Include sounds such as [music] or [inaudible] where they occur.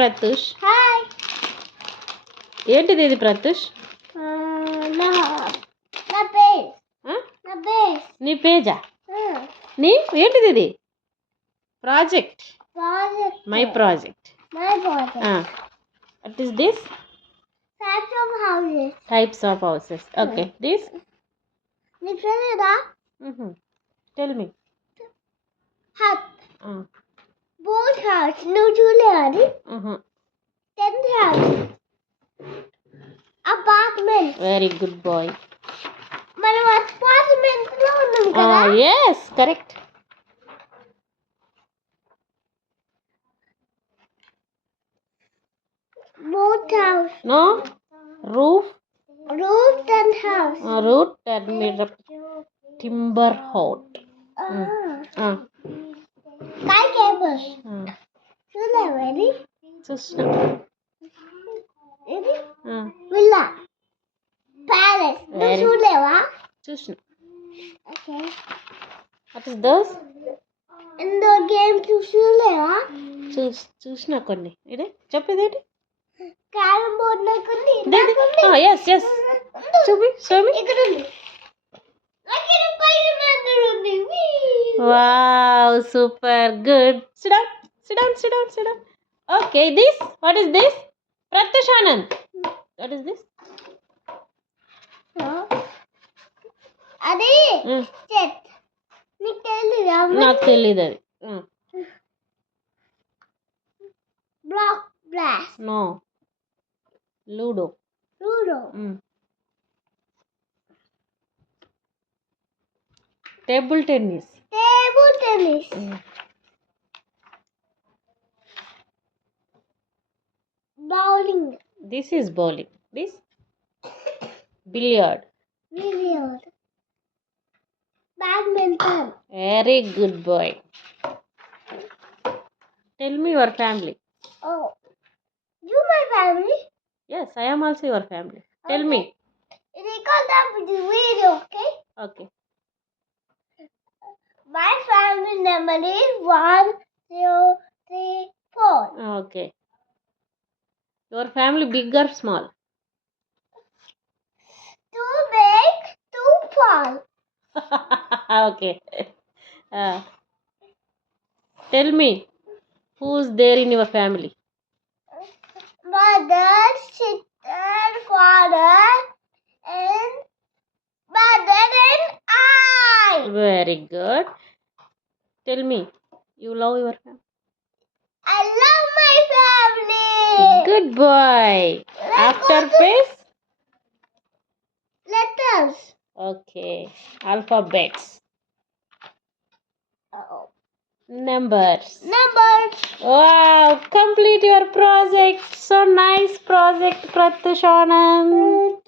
ప్రత్యూష్? ఏంటిది ఇది ప్రత్యూష్? నా పేజా. నీ ఏంటిది ఇది? Project. Project. My project. My project. What is this types of houses types of houses okay this tell me hut boat house నువ్వు చూడలేదు అది tenth house apartment very good bye మనం అపార్ట్మెంట్ లో ఉన్నాం కదా yes correct boat house no roof roof tenth house route timber హౌట్ sky cables చూడలేవు ఇది చూసిన ఇది విల్లా ప్యాలెస్ నువ్వు Very- చూడలేవా? చూసిన okay. What is those indoor game చూడలేవా? చూస్ చూసిన కొన్ని. ఇదే? చెప్పేదేంటి క్యారమ్ బోర్డ్ నాకుంది. ఎస్ ఎస్ చూపి చూపి ఇక్కడ ఉంది. నాకు. Wow super good sit down sit down sit down sit down okay this what is this Pratyush Anand what is this అది నీకు తెలియదా అది block blast no ludo రూడో table tennis table tennis This is bowling. This billiard. Billiard. Badminton. Very good boy. Tell me your family. Oh, you my family? Yes, I am also your family. Okay. Tell me. Record the video, okay? Okay. My family number is one, two, three, four. Okay. Your family big or small? Too big, too small. [laughs] okay. Uh, tell me, who's there in your family? Mother, sister, father, and mother and I. Very good. Tell me, you love your family? I love my family. Good boy. After face letters. Okay. Alphabets. Oh. numbers. Numbers. Wow. Complete your project. So nice project pratyushanand